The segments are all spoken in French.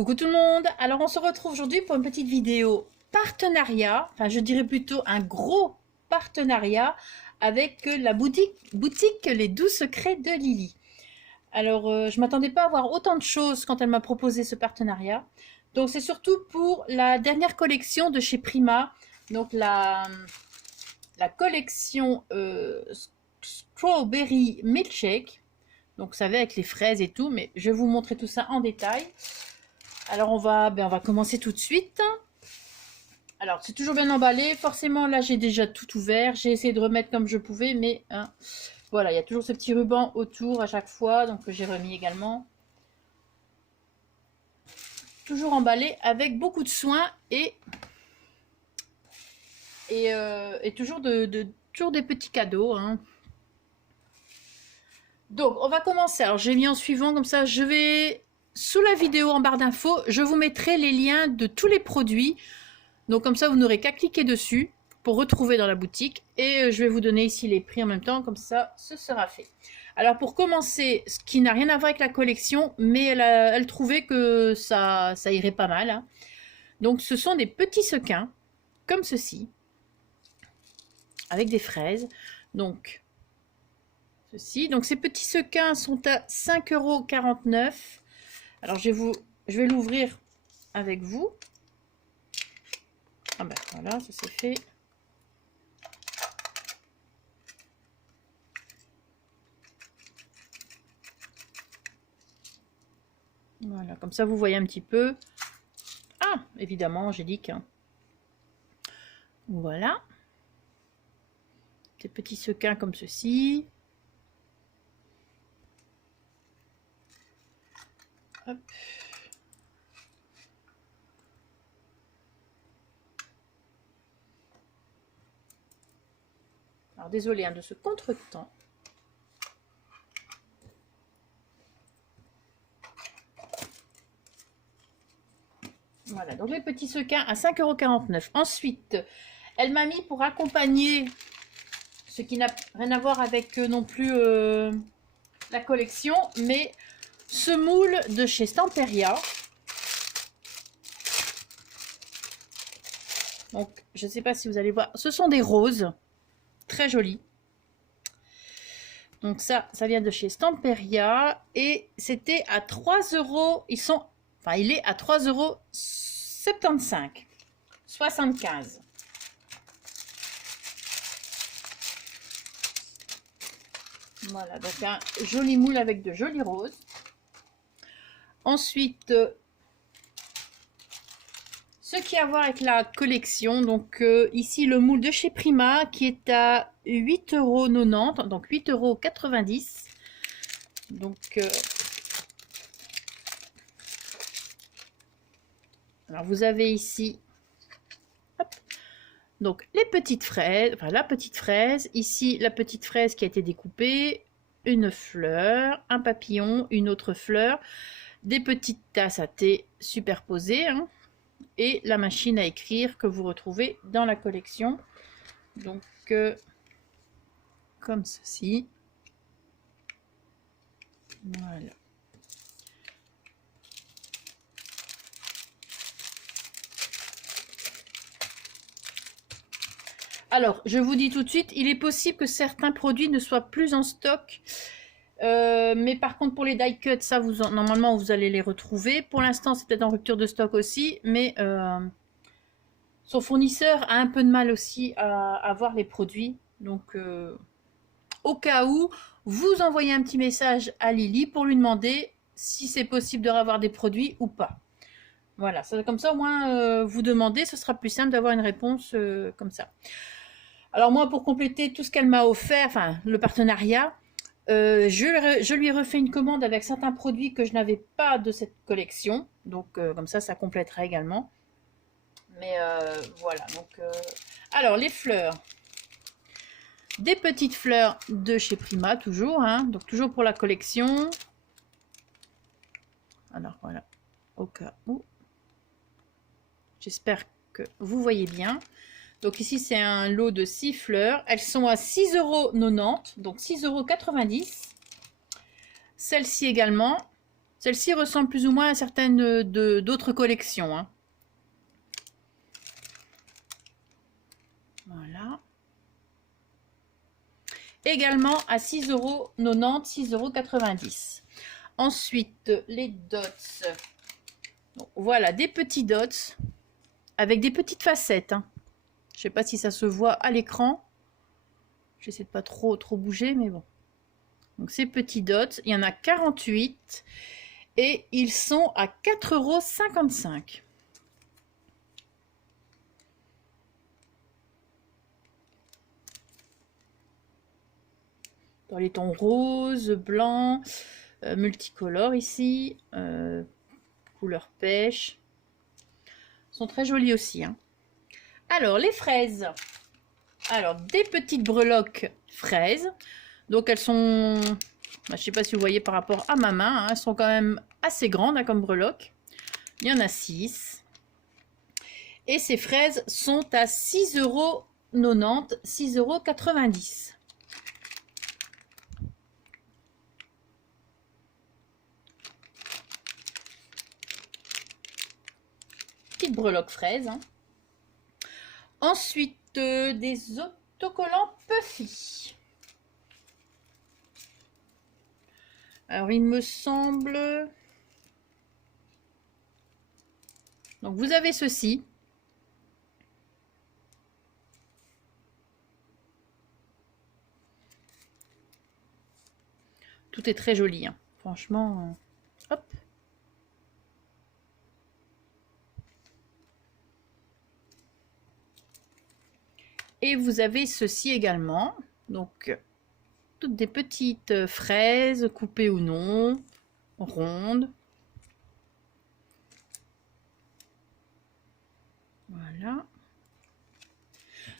Coucou tout le monde, alors on se retrouve aujourd'hui pour une petite vidéo partenariat, enfin je dirais plutôt un gros partenariat avec la boutique Les Doux Secrets de Lily. Alors je ne m'attendais pas à voir autant de choses quand elle m'a proposé ce partenariat. Donc c'est surtout pour la dernière collection de chez Prima, donc la collection Strawberry Milkshake. Donc vous savez avec les fraises et tout, mais je vais vous montrer tout ça en détail. Alors on va commencer tout de suite. Alors c'est toujours bien emballé. Forcément là j'ai déjà tout ouvert. J'ai essayé de remettre comme je pouvais, mais voilà, il y a toujours ce petit ruban autour à chaque fois, donc que j'ai remis également. Toujours emballé avec beaucoup de soin et toujours toujours des petits cadeaux. Donc on va commencer. Alors j'ai mis en suivant comme ça. Je vais sous la vidéo en barre d'infos, je vous mettrai les liens de tous les produits. Donc comme ça, vous n'aurez qu'à cliquer dessus pour retrouver dans la boutique. Et je vais vous donner ici les prix en même temps, comme ça, ce sera fait. Alors pour commencer, ce qui n'a rien à voir avec la collection, mais elle trouvait que ça irait pas mal. Donc ce sont des petits sequins, comme ceci, avec des fraises. Donc ceci. Donc ces petits sequins sont à 5,49 €. Alors je vais l'ouvrir avec vous. Ah ben voilà, ça c'est fait. Voilà, comme ça vous voyez un petit peu. Ah, évidemment, Angélique. Voilà. Des petits sequins comme ceci. Hop. Alors désolé de ce contretemps. Voilà, donc les petits sequins à 5,49 €. Ensuite, elle m'a mis pour accompagner, ce qui n'a rien à voir avec non plus la collection, mais ce moule de chez Stamperia. Donc, je ne sais pas si vous allez voir, ce sont des roses. Très joli. Donc ça vient de chez Stamperia et c'était à 3 €. Il est à 3,75 €. 75. Voilà, donc un joli moule avec de jolies roses. Ensuite, ce qui a à voir avec la collection, donc ici le moule de chez Prima qui est à 8,90 €, donc 8,90 €. Donc alors vous avez ici donc les petites fraises, enfin la petite fraise, ici la petite fraise qui a été découpée, une fleur, un papillon, une autre fleur, des petites tasses à thé superposées, et la machine à écrire que vous retrouvez dans la collection. Donc comme ceci. Voilà. Alors, je vous dis tout de suite, il est possible que certains produits ne soient plus en stock. Mais par contre, pour les die cuts, ça, normalement, vous allez les retrouver. Pour l'instant, c'est peut-être en rupture de stock aussi. Mais son fournisseur a un peu de mal aussi à avoir les produits. Donc, au cas où, vous envoyez un petit message à Lily pour lui demander si c'est possible de revoir des produits ou pas. Voilà, comme ça, au moins, vous demandez, ce sera plus simple d'avoir une réponse comme ça. Alors moi, pour compléter tout ce qu'elle m'a offert, enfin le partenariat, je lui ai refait une commande avec certains produits que je n'avais pas de cette collection. Donc comme ça complètera également. Mais voilà, donc alors les fleurs. Des petites fleurs de chez Prima, toujours, donc toujours pour la collection. Alors voilà, au cas où. J'espère que vous voyez bien. Donc ici, c'est un lot de 6 fleurs. Elles sont à 6,90 €, donc 6,90 €. Celle-ci également. Celle-ci ressemble plus ou moins à certaines d'autres collections, hein. Voilà. Également à 6,90 €, 6,90 €. Ensuite, les dots. Donc, voilà, des petits dots avec des petites facettes, hein. Je ne sais pas si ça se voit à l'écran. J'essaie de pas trop bouger, mais bon. Donc ces petits dots, il y en a 48 et ils sont à 4,55 €. Dans les tons rose, blanc, multicolores ici, couleur pêche. Ils sont très jolis aussi, hein. Alors, les fraises. Alors, des petites breloques fraises. Donc, elles sont... je ne sais pas si vous voyez par rapport à ma main, hein, elles sont quand même assez grandes, hein, comme breloques. Il y en a 6. Et ces fraises sont à 6,90 €, 6,90 €. Petite breloque fraise, hein. Ensuite, des autocollants Puffy. Alors, il me semble... Donc, vous avez ceci. Tout est très joli, hein. Franchement, hop. Et vous avez ceci également. Donc, toutes des petites fraises, coupées ou non, rondes. Voilà.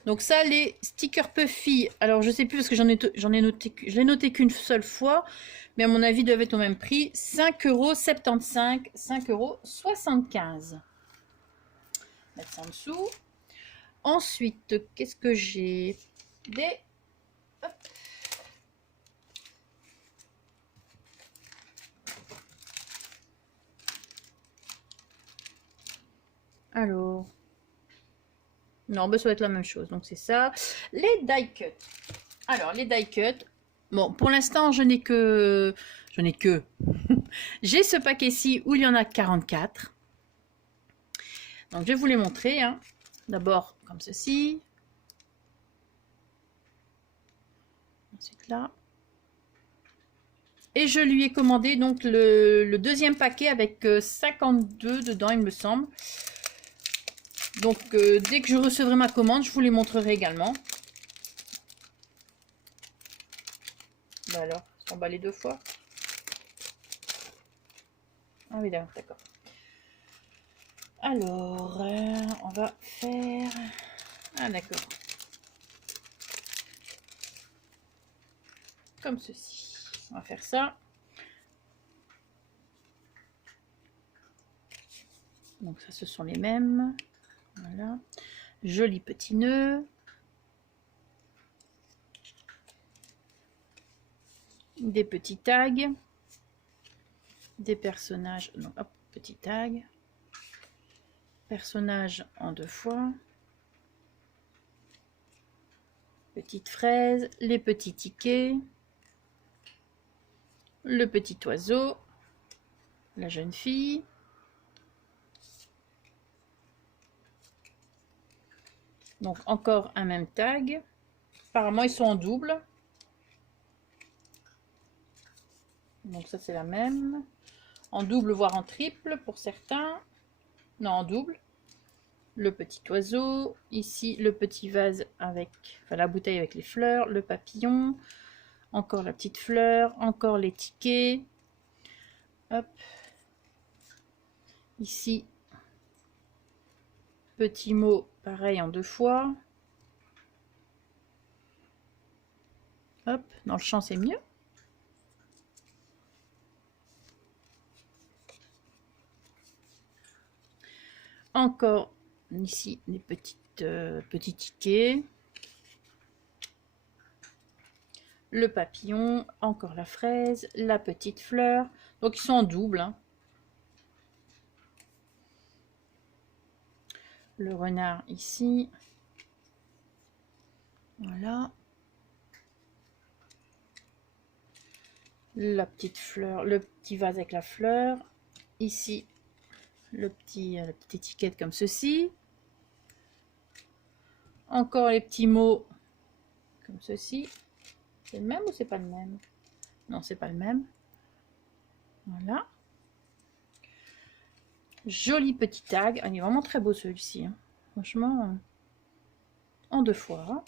Donc ça, les stickers Puffy, alors je sais plus parce que je l'ai noté qu'une seule fois, mais à mon avis, ils doivent être au même prix. 5,75 €, 5,75 €. Mettre ça en dessous. Ensuite, qu'est-ce que j'ai? Des... Hop. Alors... Non, ben ça va être la même chose. Donc, c'est ça. Les die cut. Alors, les die cut. Bon, pour l'instant, je n'ai que... J'ai ce paquet-ci où il y en a 44. Donc, je vais vous les montrer, hein. D'abord, comme ceci. Ensuite, là. Et je lui ai commandé donc le deuxième paquet avec 52 dedans, il me semble. Donc, dès que je recevrai ma commande, je vous les montrerai également. Bah alors, c'est emballé 2 fois. Ah oui, d'accord. Alors, on va faire... Ah d'accord. Comme ceci. On va faire ça. Donc ça, ce sont les mêmes. Voilà. Joli petit nœud. Des petits tags. Des personnages. Non, hop, petit tag. Personnages en 2 fois. Petite fraise. Les petits tickets. Le petit oiseau. La jeune fille. Donc encore un même tag. Apparemment ils sont en double. Donc ça c'est la même. En double voire en triple pour certains. Non, en double. Le petit oiseau. Ici le petit vase avec... Enfin la bouteille avec les fleurs. Le papillon. Encore la petite fleur. Encore les tickets. Hop. Ici. Petit mot pareil en 2 fois. Hop, dans le champ c'est mieux. Encore ici des petits tickets. Le papillon, encore la fraise, la petite fleur. Donc ils sont en double. Hein. Le renard ici. Voilà. La petite fleur, le petit vase avec la fleur. Ici, la petite étiquette comme ceci. Encore les petits mots comme ceci. C'est le même ou c'est pas le même? Non, c'est pas le même. Voilà. Joli petit tag. Il est vraiment très beau celui-ci. Hein. Franchement, en 2 fois. Hein.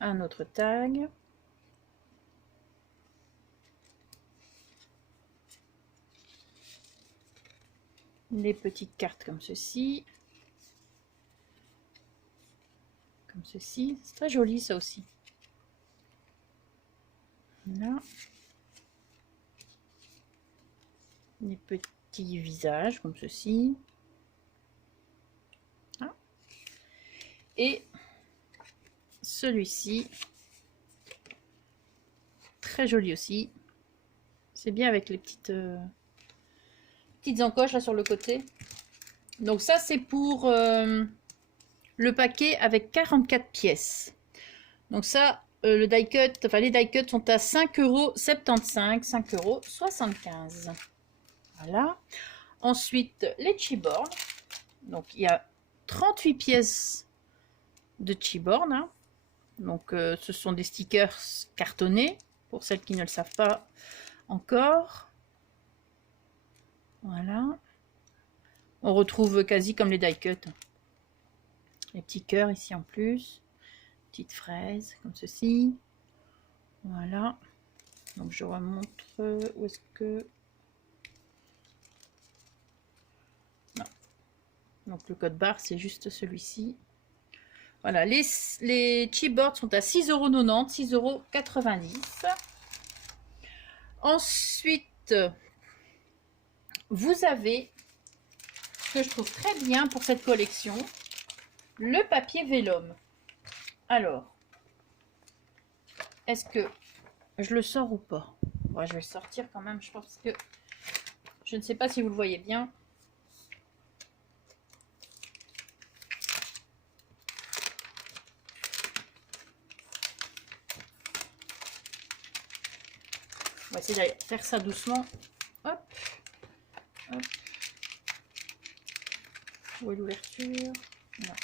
Un autre tag. Les petites cartes comme ceci. Comme ceci. C'est très joli ça aussi. Là. Les petits visages comme ceci. Ah. Et celui-ci. Très joli aussi. C'est bien avec les petites encoches là sur le côté. Donc ça c'est pour le paquet avec 44 pièces. Donc ça, le die cut, enfin les die cuts sont à 5,75 €, 5,75 €. Voilà. Ensuite, les chipboards. Donc il y a 38 pièces de chipboard. Hein. Donc ce sont des stickers cartonnés, pour celles qui ne le savent pas encore. Voilà. On retrouve quasi comme les die cut. Les petits cœurs ici en plus. Petites fraises comme ceci. Voilà. Donc je remontre. Où est-ce que... Non. Donc le code barre c'est juste celui-ci. Voilà. Les chipboards sont à 6,90 €, 6,90 €. Ensuite, vous avez, ce que je trouve très bien pour cette collection, le papier vélum. Alors, est-ce que je le sors ou pas? Ouais, je vais le sortir quand même, je pense que... Je ne sais pas si vous le voyez bien. On va essayer de faire ça doucement. Hop. Hop. Où est l'ouverture? Voilà.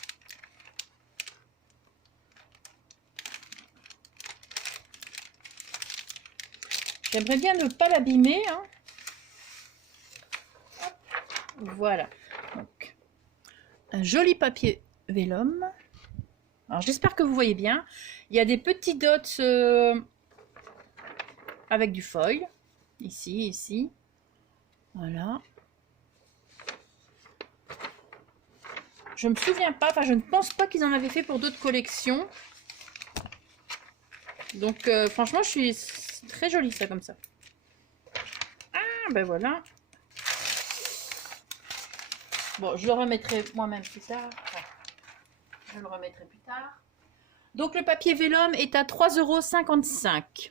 J'aimerais bien ne pas l'abîmer. Hein. Voilà. Donc, un joli papier vélum. Alors, j'espère que vous voyez bien. Il y a des petits dots avec du foil. Ici, ici. Voilà. Je ne me souviens pas, enfin je ne pense pas qu'ils en avaient fait pour d'autres collections. Donc franchement, c'est très joli ça comme ça. Ah ben voilà. Bon, je le remettrai moi-même plus tard. Enfin, je le remettrai plus tard. Donc le papier vélum est à 3,55 €.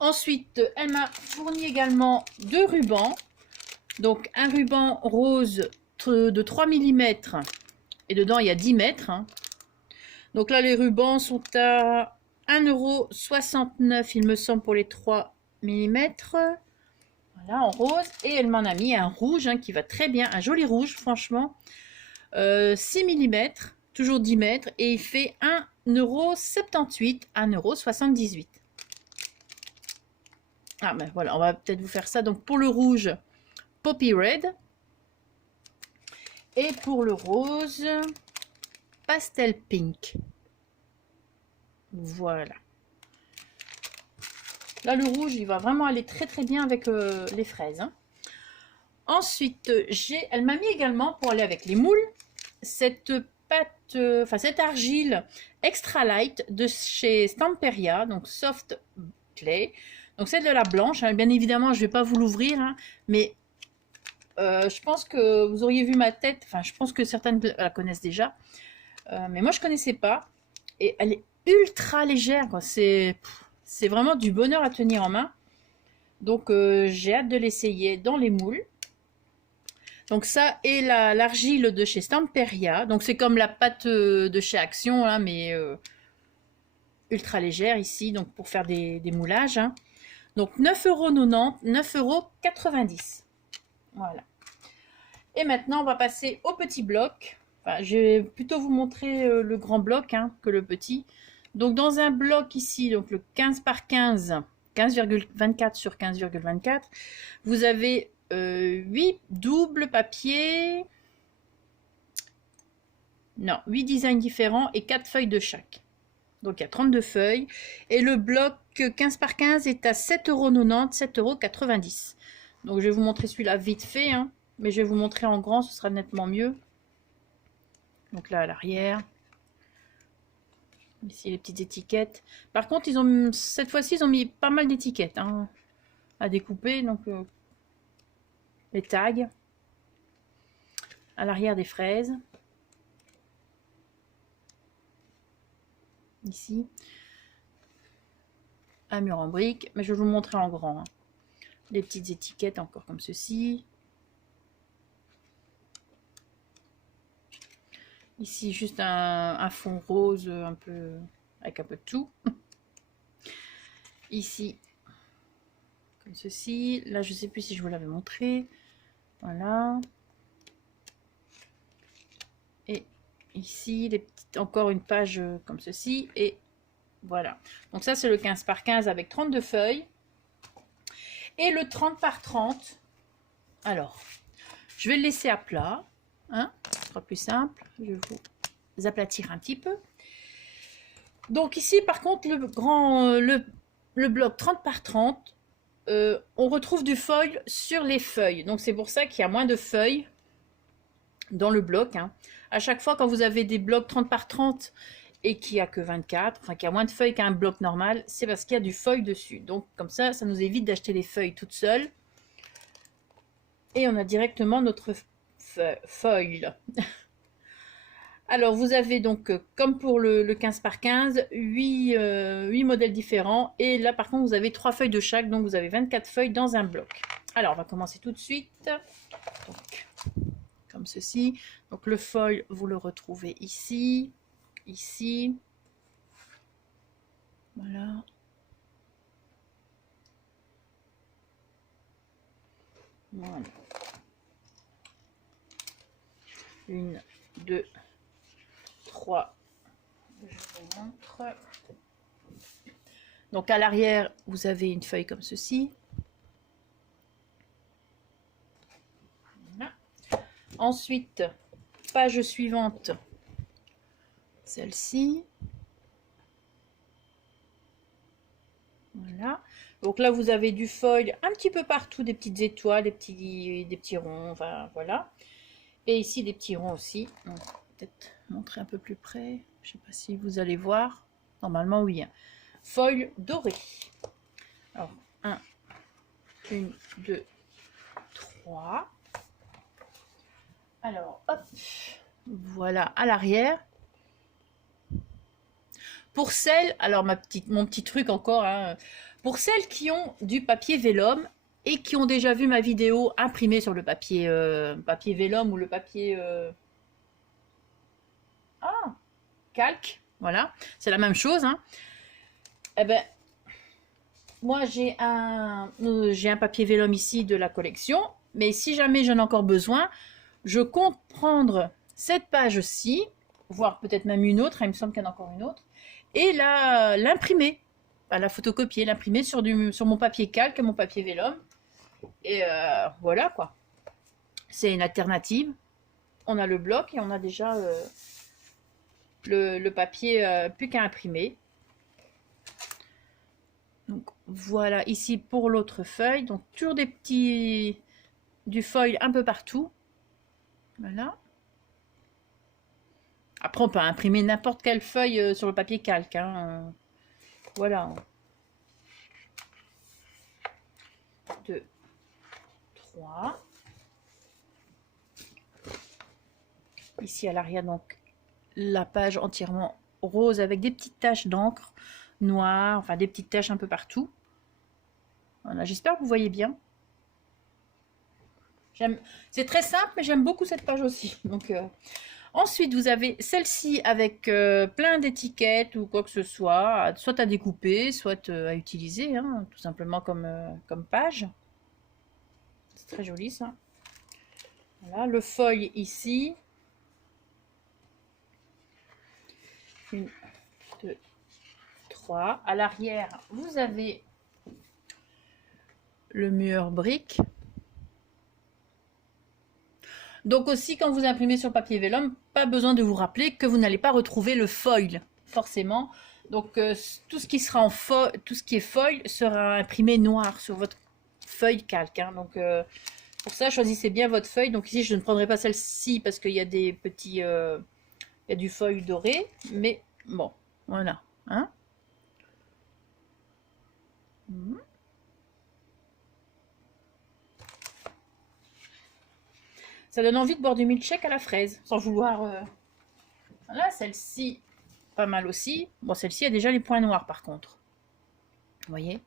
Ensuite, elle m'a fourni également 2 rubans. Donc un ruban rose de 3 mm et dedans il y a 10 mètres. Hein. Donc là les rubans sont à 1,69 € il me semble pour les 3 mm. Voilà en rose. Et elle m'en a mis un rouge hein, qui va très bien, un joli rouge franchement. 6 mm, toujours 10 mètres et il fait 1,78 €, 1,78 €. Ah ben voilà, on va peut-être vous faire ça. Donc pour le rouge, Poppy Red. Et pour le rose, Pastel Pink. Voilà. Là, le rouge, il va vraiment aller très très bien avec les fraises. Hein. Ensuite, elle m'a mis également, pour aller avec les moules, cette pâte, cette argile extra light de chez Stamperia, donc Soft Clay. Donc c'est de la blanche, hein. Bien évidemment, je ne vais pas vous l'ouvrir, hein, mais... je pense que vous auriez vu ma tête, enfin je pense que certaines la connaissent déjà, mais moi je connaissais pas. Et elle est ultra légère, quoi. C'est vraiment du bonheur à tenir en main. Donc j'ai hâte de l'essayer dans les moules. Donc ça et l'argile de chez Stamperia. Donc c'est comme la pâte de chez Action, hein, mais ultra légère ici, donc pour faire des moulages. Hein. Donc 9,90 €, 9,90 €. Voilà. Et maintenant, on va passer au petit bloc. Enfin, je vais plutôt vous montrer le grand bloc hein, que le petit. Donc dans un bloc ici, donc le 15 par 15, 15,24 sur 15,24, vous avez 8 doubles papiers. Non, 8 designs différents et 4 feuilles de chaque. Donc il y a 32 feuilles. Et le bloc 15 par 15 est à 7,90 €, 7,90 €. Donc je vais vous montrer celui-là vite fait, hein, mais je vais vous montrer en grand, ce sera nettement mieux. Donc là à l'arrière. Ici les petites étiquettes. Par contre, cette fois-ci, ils ont mis pas mal d'étiquettes hein, à découper. Donc les tags. À l'arrière des fraises. Ici. Un mur en briques. Mais je vais vous montrer en grand. Hein. Les petites étiquettes encore comme ceci. Ici, juste un fond rose un peu avec un peu de tout. Ici, comme ceci. Là, je ne sais plus si je vous l'avais montré. Voilà. Et ici, encore une page comme ceci. Et voilà. Donc ça, c'est le 15 par 15 avec 32 feuilles. Et le 30 par 30. Alors, je vais le laisser à plat. Hein, ce sera plus simple. Je vais vous aplatir un petit peu. Donc ici, par contre, le bloc 30 par 30, on retrouve du foil sur les feuilles. Donc c'est pour ça qu'il y a moins de feuilles dans le bloc. Hein. À chaque fois, quand vous avez des blocs 30 par 30 et qu'il n'y a que 24, enfin qu'il y a moins de feuilles qu'un bloc normal, c'est parce qu'il y a du foil dessus. Donc comme ça nous évite d'acheter les feuilles toutes seules. Et on a directement notre foil. Alors, vous avez donc, comme pour le 15 par 15, 8 modèles différents. Et là, par contre, vous avez 3 feuilles de chaque. Donc, vous avez 24 feuilles dans un bloc. Alors, on va commencer tout de suite. Donc, comme ceci. Donc, le foil, vous le retrouvez ici. Ici. Voilà. Voilà. 1, 2, 3. Je vous montre. Donc à l'arrière, vous avez une feuille comme ceci. Voilà. Ensuite, page suivante, celle-ci. Voilà. Donc là, vous avez du foil un petit peu partout, des petites étoiles, des petits ronds, enfin voilà. Et ici, des petits ronds aussi. Peut-être montrer un peu plus près. Je ne sais pas si vous allez voir. Normalement, oui. Foil doré. Alors, 1, 2, 3. Alors, hop. Voilà, à l'arrière. Pour celles, alors mon petit truc encore, hein, pour celles qui ont du papier vélum et qui ont déjà vu ma vidéo imprimée sur le papier vélum ou le papier calque, voilà, c'est la même chose. Hein. Eh ben, moi j'ai un papier vélum ici de la collection, mais si jamais j'en ai encore besoin, je compte prendre cette page-ci, voire peut-être même une autre, il me semble qu'il y en a encore une autre, et l'imprimer, la photocopier, l'imprimer sur mon papier calque, mon papier vélum, et voilà quoi. C'est une alternative. On a le bloc et on a déjà le papier plus qu'à imprimer. Donc voilà, ici pour l'autre feuille, donc toujours du foil un peu partout. Voilà. Après, on peut imprimer n'importe quelle feuille sur le papier calque. Hein. Voilà. 2, 3. Ici à l'arrière, donc, la page entièrement rose avec des petites taches d'encre noire, enfin des petites taches un peu partout. Voilà, j'espère que vous voyez bien. C'est très simple, mais j'aime beaucoup cette page aussi. Donc, ensuite, vous avez celle-ci avec plein d'étiquettes ou quoi que ce soit à découper, soit à utiliser, hein, tout simplement comme page. C'est très joli ça. Voilà, le foil ici. 1, 2, 3. À l'arrière, vous avez le mur brique. Donc aussi, quand vous imprimez sur papier vélum, pas besoin de vous rappeler que vous n'allez pas retrouver le foil, forcément. Donc tout ce qui sera tout ce qui est foil sera imprimé noir sur votre feuille calque. Hein. Donc pour ça, choisissez bien votre feuille. Donc ici, je ne prendrai pas celle-ci parce qu'il y a des petits, il y a du foil doré. Mais bon, voilà. Hein. Ça donne envie de boire du milkshake à la fraise, sans vouloir... Voilà, celle-ci, pas mal aussi. Bon, celle-ci a déjà les points noirs, par contre. Vous voyez?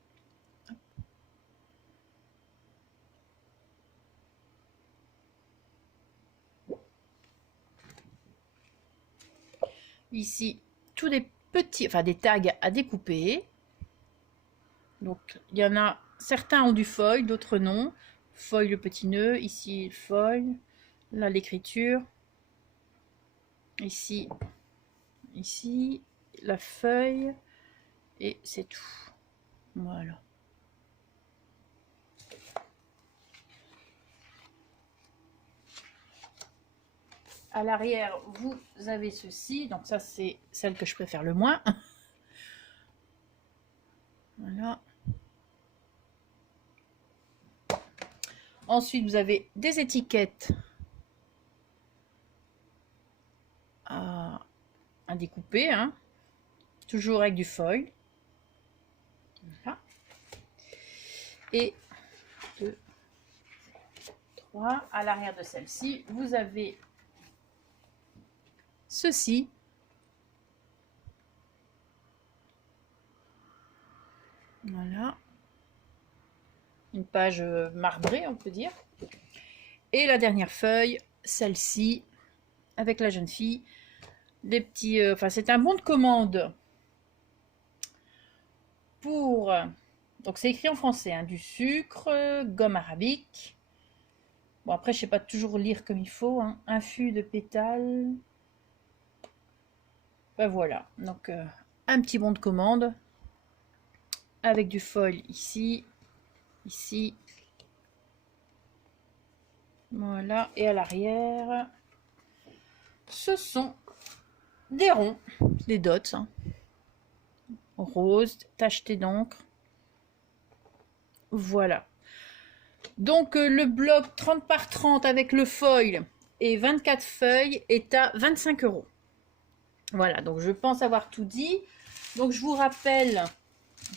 Ici, tous des petits... Enfin, des tags à découper. Donc, il y en a... Certains ont du foil, d'autres non. Foil, le petit nœud. Ici, le foil. Là, l'écriture. Ici, la feuille. Et c'est tout. Voilà. À l'arrière, vous avez ceci. Donc ça, c'est celle que je préfère le moins. Voilà. Ensuite, vous avez des étiquettes à découper, hein. Toujours avec du foil. Voilà. Et 2, 3. À l'arrière de celle-ci, vous avez ceci. Voilà. Une page marbrée, on peut dire. Et la dernière feuille, celle-ci, avec la jeune fille. Des petits... Enfin, c'est un bon de commande pour... donc, c'est écrit en français. Hein, du sucre, gomme arabique. Bon, après, je ne sais pas toujours lire comme il faut. Hein, infus de pétales. Ben voilà. Donc, un petit bon de commande. Avec du foil ici. Ici. Voilà. Et à l'arrière, ce sont des ronds, des dots, hein. Rose, tacheté d'encre. Voilà. Donc le bloc 30 par 30 avec le foil et 24 feuilles est à 25 €. Voilà, donc je pense avoir tout dit. Donc je vous rappelle...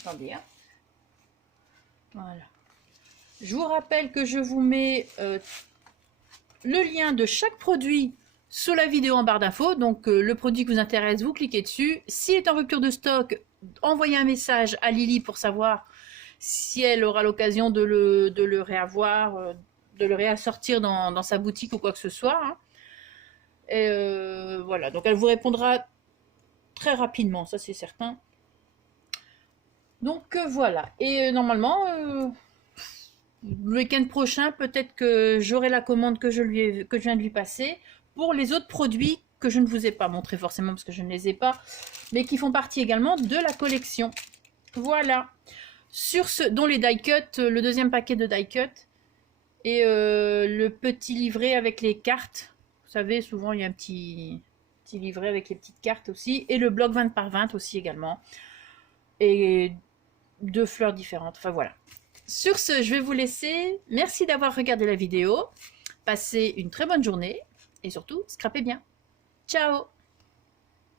Attendez, hein. Voilà. Je vous rappelle que je vous mets le lien de chaque produit sous la vidéo en barre d'infos. Donc le produit qui vous intéresse, vous cliquez dessus. S'il est en rupture de stock, envoyez un message à Lily pour savoir si elle aura l'occasion de le réavoir, de le réassortir dans sa boutique ou quoi que ce soit. Hein. Et voilà, donc elle vous répondra très rapidement, ça c'est certain. Donc voilà, et normalement, le week-end prochain, peut-être que j'aurai la commande que je viens de lui passer pour les autres produits que je ne vous ai pas montré forcément parce que je ne les ai pas, mais qui font partie également de la collection. Voilà. Sur ce, dont les die cut, le deuxième paquet de die cut et le petit livret avec les cartes. Vous savez, souvent il y a un petit livret avec les petites cartes aussi, et le bloc 20 par 20 aussi également. Et 2 fleurs différentes. Enfin voilà. Sur ce, je vais vous laisser. Merci d'avoir regardé la vidéo. Passez une très bonne journée et surtout, scrapez bien. Ciao!